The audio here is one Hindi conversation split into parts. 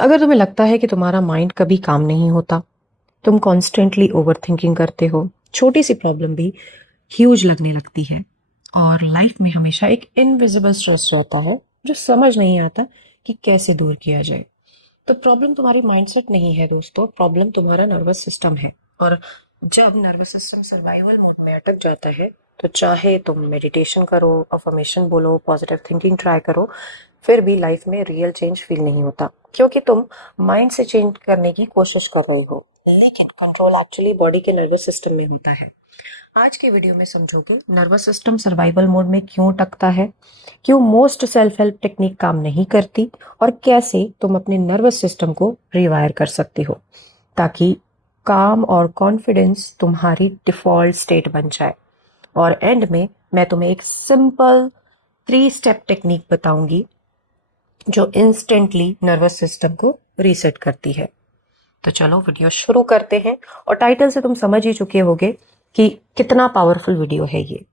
अगर तुम्हें लगता है कि तुम्हारा माइंड कभी काम नहीं होता, तुम कॉन्स्टेंटली ओवर थिंकिंग करते हो, छोटी सी प्रॉब्लम भी ह्यूज लगने लगती है, और लाइफ में हमेशा एक इनविजिबल स्ट्रेस रहता है जो समझ नहीं आता कि कैसे दूर किया जाए, तो प्रॉब्लम तुम्हारी माइंडसेट नहीं है दोस्तों, प्रॉब्लम तुम्हारा नर्वस सिस्टम है। और जब नर्वस सिस्टम सर्वाइवल मोड में अटक जाता है, तो चाहे तुम मेडिटेशन करो, अफर्मेशन बोलो, पॉजिटिव थिंकिंग ट्राई करो, फिर भी लाइफ में रियल चेंज फील नहीं होता, क्योंकि तुम माइंड से चेंज करने की कोशिश कर रही हो, लेकिन कंट्रोल एक्चुअली बॉडी के नर्वस सिस्टम में होता है। आज के वीडियो में समझोगे नर्वस सिस्टम सर्वाइवल मोड में क्यों अटकता है, क्यों मोस्ट सेल्फ हेल्प टेक्निक काम नहीं करती, और कैसे तुम अपने नर्वस सिस्टम को रिवायर कर सकती हो ताकि काम और कॉन्फिडेंस तुम्हारी डिफॉल्ट स्टेट बन जाए। और एंड में मैं तुम्हें एक सिंपल 3 स्टेप टेक्निक बताऊंगी जो इंस्टेंटली नर्वस सिस्टम को रीसेट करती है। तो चलो वीडियो शुरू करते हैं, और टाइटल से तुम समझ ही चुके होगे कि कितना पावरफुल वीडियो है ये।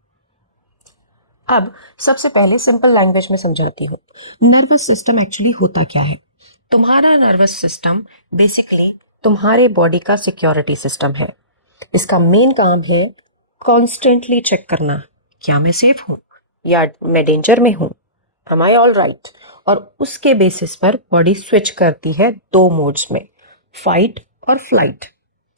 अब सबसे पहले सिंपल लैंग्वेज में समझाती हूँ, नर्वस सिस्टम एक्चुअली होता क्या है। तुम्हारा नर्वस सिस्टम बेसिकली तुम्हारे बॉडी का सिक्योरिटी सिस्टम है। इसका मेन काम है कॉन्स्टेंटली चेक करना, क्या मैं सेफ हूँ या मैं डेंजर में हूँ, एम आई ऑल राइट। और उसके बेसिस पर बॉडी स्विच करती है 2 मोड्स में, फाइट और फ्लाइट।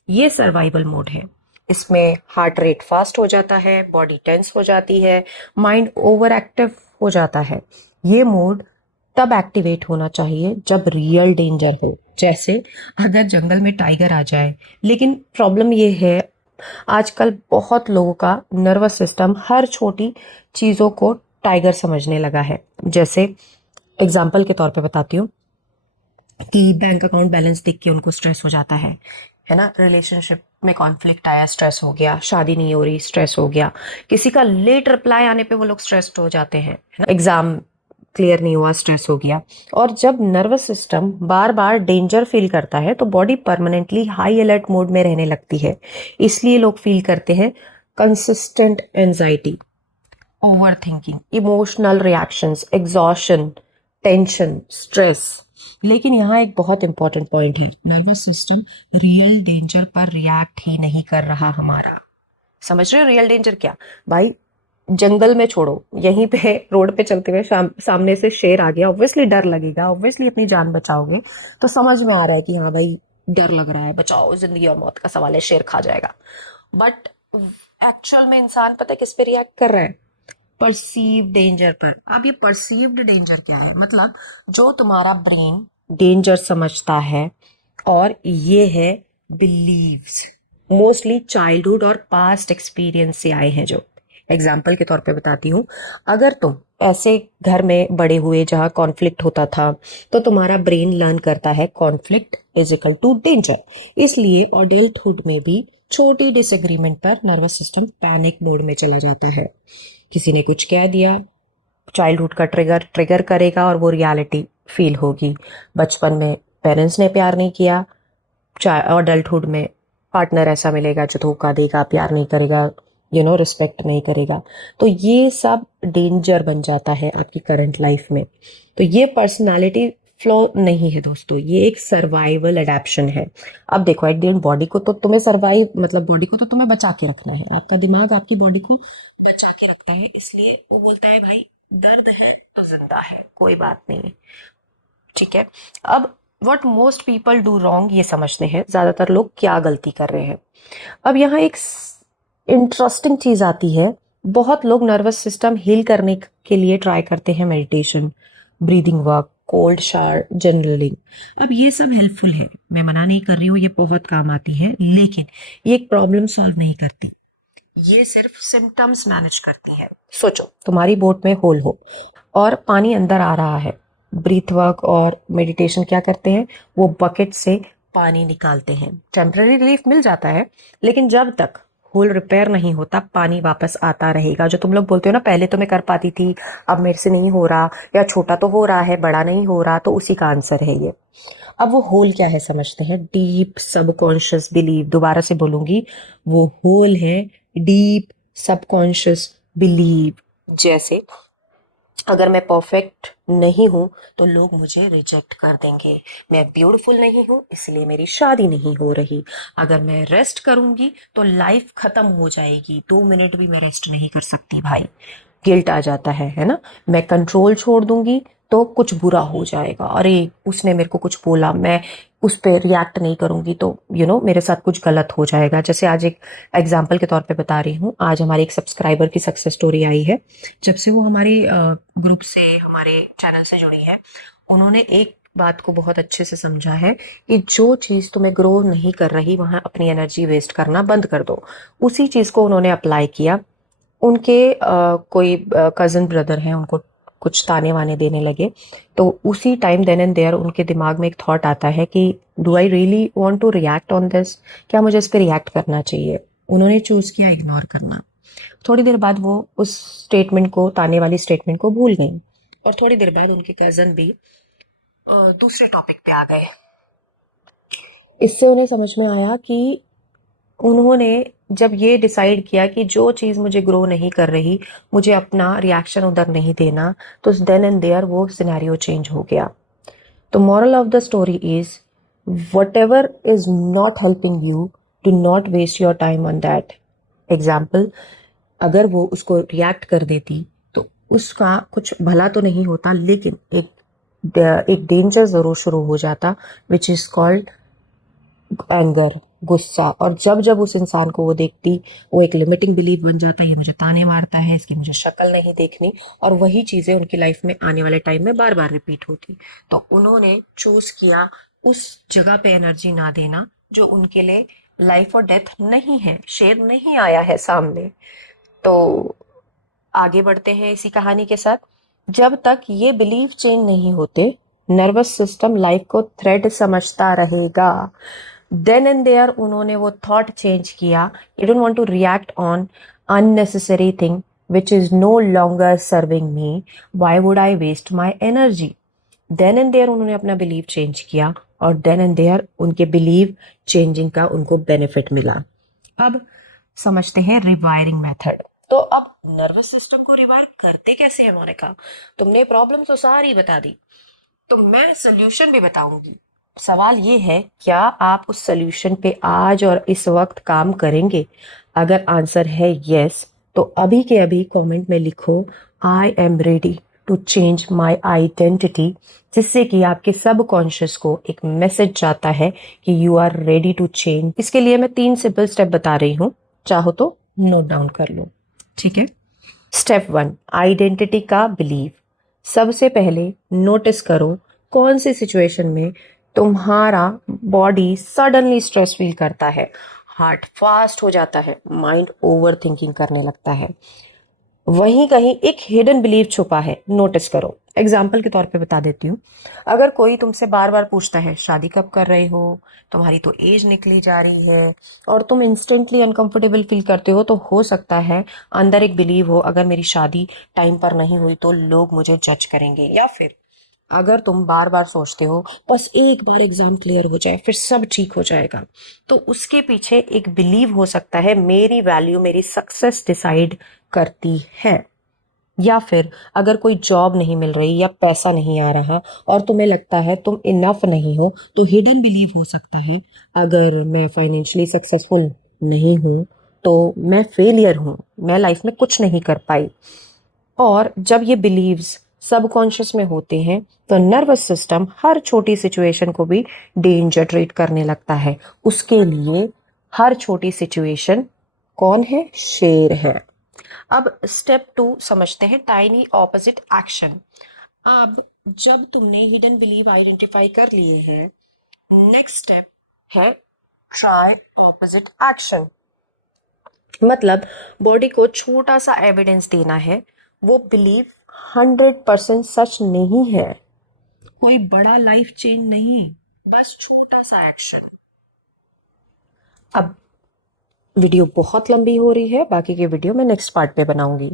ये सर्वाइवल मोड है। इसमें हार्ट रेट फास्ट हो जाता है, बॉडी टेंस हो जाती है, माइंड ओवर एक्टिव हो जाता है। ये मोड तब एक्टिवेट होना चाहिए जब रियल डेंजर हो, जैसे अगर जंगल में टाइगर आ जाए। लेकिन प्रॉब्लम ये है, आजकल बहुत लोगों का नर्वस सिस्टम हर छोटी चीज़ों को टाइगर समझने लगा है। जैसे एग्जाम्पल के तौर पे बताती हूँ कि बैंक अकाउंट बैलेंस देख के उनको स्ट्रेस हो जाता है ना। रिलेशनशिप में कॉन्फ्लिक्ट आया, स्ट्रेस हो गया। शादी नहीं हो रही, स्ट्रेस हो गया। किसी का लेट रिप्लाई आने पे वो लोग स्ट्रेस्ड हो जाते हैं, है ना। एग्जाम क्लियर नहीं हुआ, स्ट्रेस हो गया। और जब नर्वस सिस्टम बार बार डेंजर फील करता है, तो body permanently high alert mode में रहने लगती है। इसलिए लोग फील करते हैं consistent anxiety, over thinking, emotional reactions, exhaustion, tension, stress. लेकिन यहाँ एक बहुत इंपॉर्टेंट पॉइंट है, नर्वस सिस्टम रियल डेंजर पर रिएक्ट ही नहीं कर रहा हमारा। समझ रहे हो रियल डेंजर क्या भाई? जंगल में छोड़ो, यहीं पे रोड पे चलते हुए सामने से शेर आ गया, ऑब्वियसली डर लगेगा, ऑब्वियसली अपनी जान बचाओगे। तो समझ में आ रहा है कि हाँ भाई डर लग रहा है, बचाओ, जिंदगी और मौत का सवाल है, शेर खा जाएगा। बट एक्चुअल में इंसान पता है किस पे रिएक्ट कर रहा है? परसीव्ड डेंजर पर। अब ये परसीव्ड डेंजर क्या है? मतलब जो तुम्हारा ब्रेन डेंजर समझता है, और ये है बिलीव्स, मोस्टली चाइल्डहुड और पास्ट एक्सपीरियंस से आए हैं। जो एग्जाम्पल के तौर पे बताती हूँ, अगर तुम ऐसे घर में बड़े हुए जहाँ कॉन्फ्लिक्ट होता था, तो तुम्हारा ब्रेन लर्न करता है conflict is equal to danger. इसलिए अडल्टहुड में भी छोटी डिसएग्रीमेंट पर नर्वस सिस्टम पैनिक मोड में चला जाता है। किसी ने कुछ कह दिया, चाइल्डहुड का ट्रिगर ट्रिगर करेगा और वो रियलिटी फील होगी। बचपन में पेरेंट्स ने प्यार नहीं किया, अडल्टहुड में पार्टनर ऐसा मिलेगा जो धोखा देगा, प्यार नहीं करेगा, रिस्पेक्ट नहीं करेगा। तो ये सब डेंजर बन जाता है आपकी करंट लाइफ में। तो ये पर्सनालिटी फ्लॉ नहीं है दोस्तों, ये एक सर्वाइवल एडेप्शन है। अब देखो, एट द एंड बॉडी को तो तुम्हें सर्वाइव, मतलब बॉडी को तो तुम्हें बचा के रखना है, आपका दिमाग आपकी बॉडी को बचा के रखता है। इसलिए वो बोलता है भाई दर्द है तो जिंदा है, कोई बात नहीं, ठीक है। अब what most people do wrong, ये समझते हैं ज्यादातर लोग क्या गलती कर रहे हैं। अब यहाँ एक इंटरेस्टिंग चीज आती है, बहुत लोग नर्वस सिस्टम हील करने के लिए ट्राई करते हैं meditation, breathing work, cold shower, journaling. अब ये सब हेल्पफुल है, मैं मना नहीं कर रही हूँ, ये बहुत काम आती है, लेकिन ये एक प्रॉब्लम सॉल्व नहीं करती, ये सिर्फ सिम्टम्स मैनेज करती है। सोचो तुम्हारी बोट में होल हो और पानी अंदर आ रहा है, ब्रीथ वर्क और मेडिटेशन क्या करते हैं, वो बकेट से पानी निकालते हैं, टेम्पररी रिलीफ मिल जाता है। लेकिन जब तक होल रिपेयर नहीं होता, पानी वापस आता रहेगा। जो तुम लोग बोलते हो ना, पहले तो मैं कर पाती थी, अब मेरे से नहीं हो रहा, या छोटा तो हो रहा है बड़ा नहीं हो रहा, तो उसी का आंसर है ये। अब वो होल क्या है समझते हैं, डीप सबकॉन्शियस बिलीव। दोबारा से बोलूंगी, वो होल है डीप सबकॉन्शियस बिलीव। जैसे अगर मैं परफेक्ट नहीं हूँ तो लोग मुझे रिजेक्ट कर देंगे। मैं ब्यूटीफुल नहीं हूँ इसलिए मेरी शादी नहीं हो रही। अगर मैं रेस्ट करूंगी तो लाइफ खत्म हो जाएगी, 2 मिनट भी मैं रेस्ट नहीं कर सकती भाई। गिल्ट आ जाता है ना। मैं कंट्रोल छोड़ दूंगी तो कुछ बुरा हो जाएगा, अरे उसने मेरे को कुछ बोला, मैं उस पर रिएक्ट नहीं करूंगी तो मेरे साथ कुछ गलत हो जाएगा। जैसे आज एक एग्जाम्पल के तौर पे बता रही हूँ, आज हमारे एक सब्सक्राइबर की सक्सेस स्टोरी आई है। जब से वो हमारे ग्रुप से, हमारे चैनल से जुड़ी है, उन्होंने एक बात को बहुत अच्छे से समझा है कि जो चीज़ तुम्हें ग्रो नहीं कर रही वहां अपनी एनर्जी वेस्ट करना बंद कर दो। उसी चीज़ को उन्होंने अप्लाई किया। उनके कोई कज़न ब्रदर हैं, उनको कुछ ताने वाने देने लगे। तो उसी टाइम देन एंड देयर उनके दिमाग में एक थॉट आता है कि do I really want to react on this, क्या मुझे इस पर रिएक्ट करना चाहिए। उन्होंने चूज किया इग्नोर करना। थोड़ी देर बाद वो उस स्टेटमेंट को, ताने वाली स्टेटमेंट को भूल गई। और थोड़ी देर बाद उनके कज़न भी दूसरे टॉपिक पे आ गए। इससे उन्हें समझ में आया कि उन्होंने जब ये डिसाइड किया कि जो चीज़ मुझे ग्रो नहीं कर रही, मुझे अपना रिएक्शन उधर नहीं देना, तो देन एंड देयर वो सिनेरियो चेंज हो गया। तो moral of the story is, whatever is not helping you, do not waste your time on that. Example, अगर वो उसको रिएक्ट कर देती तो उसका कुछ भला तो नहीं होता, लेकिन एक डेंजर जरूर शुरू हो जाता, विच इज कॉल्ड एंगर, गुस्सा। और जब जब उस इंसान को वो देखती, वो एक लिमिटिंग बिलीफ बन जाता, ये मुझे ताने मारता है, इसकी मुझे शक्ल नहीं देखनी। और वही चीजें उनकी लाइफ में आने वाले टाइम में बार बार रिपीट होती। तो उन्होंने चूज किया उस जगह पे एनर्जी ना देना जो उनके लिए लाइफ और डेथ नहीं है, शेर नहीं आया है सामने। तो आगे बढ़ते हैं इसी कहानी के साथ। जब तक ये बिलीफ चेंज नहीं होते, नर्वस सिस्टम लाइफ को थ्रेट समझता रहेगा। देन एंड देयर उन्होंने वो थॉट चेंज किया, I don't want to react on unnecessary thing which is no longer serving me, why would I waste my energy. Then and there उन्होंने अपना बिलीव चेंज किया, और देन एंड देयर उनके बिलीव चेंजिंग का उनको बेनिफिट मिला। अब समझते हैं रिवायरिंग मेथड। तो अब नर्वस सिस्टम को रिवायर करते कैसे हैं मोनिका? तुमने प्रॉब्लम तो सारी बता दी, तो मैं सोल्यूशन भी बताऊंगी। सवाल ये है, क्या आप उस सोल्यूशन पे आज और इस वक्त काम करेंगे? अगर आंसर है यस, तो अभी के अभी कमेंट में लिखो, I am ready to change my identity, जिससे कि आपके सब कॉन्शियस को एक मैसेज जाता है कि you are ready to change. इसके लिए मैं 3 सिंपल स्टेप बता रही हूँ, चाहो तो नोट डाउन कर लो। ठीक है। स्टेप 1, आइडेंटिटी का बिलीव। सबसे पहले नोटिस करो कौन सी सिचुएशन में तुम्हारा बॉडी सडनली स्ट्रेस फील करता है, हार्ट फास्ट हो जाता है, माइंड ओवर थिंकिंग करने लगता है। वहीं कहीं एक हिडन बिलीव छुपा है, नोटिस करो। एग्जाम्पल के तौर पे बता देती हूँ। अगर कोई तुमसे बार बार पूछता है शादी कब कर रहे हो, तुम्हारी तो एज निकली जा रही है, और तुम इंस्टेंटली अनकंफर्टेबल फील करते हो, तो हो सकता है अंदर एक बिलीव हो, अगर मेरी शादी टाइम पर नहीं हुई तो लोग मुझे जज करेंगे। या फिर अगर तुम बार बार सोचते हो बस एक बार एग्जाम क्लियर हो जाए फिर सब ठीक हो जाएगा, तो उसके पीछे एक बिलीव हो सकता है, मेरी वैल्यू, मेरी सक्सेस डिसाइड करती है। या फिर अगर कोई जॉब नहीं मिल रही या पैसा नहीं आ रहा और तुम्हें लगता है तुम इनफ नहीं हो, तो हिडन बिलीव हो सकता है, अगर मैं फाइनेंशियली सक्सेसफुल नहीं हूं तो मैं फेलियर हूं, मैं लाइफ में कुछ नहीं कर पाई। और जब ये बिलीव्स सबकॉन्शियस में होते हैं तो नर्वस सिस्टम हर छोटी सिचुएशन को भी डेंजर ट्रीट करने लगता है। उसके लिए हर छोटी सिचुएशन कौन है? शेर है। अब स्टेप 2 समझते हैं, टाइनी ऑपोजिट एक्शन। अब जब तुमने हिडन बिलीव आइडेंटिफाई कर लिए हैं, नेक्स्ट स्टेप है ट्राई ऑपोजिट एक्शन। मतलब बॉडी को छोटा सा एविडेंस देना है, वो बिलीव 100% सच नहीं है, कोई बड़ा लाइफ चेंज नहीं, बस छोटा सा एक्शन। अब वीडियो बहुत लंबी हो रही है, बाकी के वीडियो मैं नेक्स्ट पार्ट पे बनाऊंगी।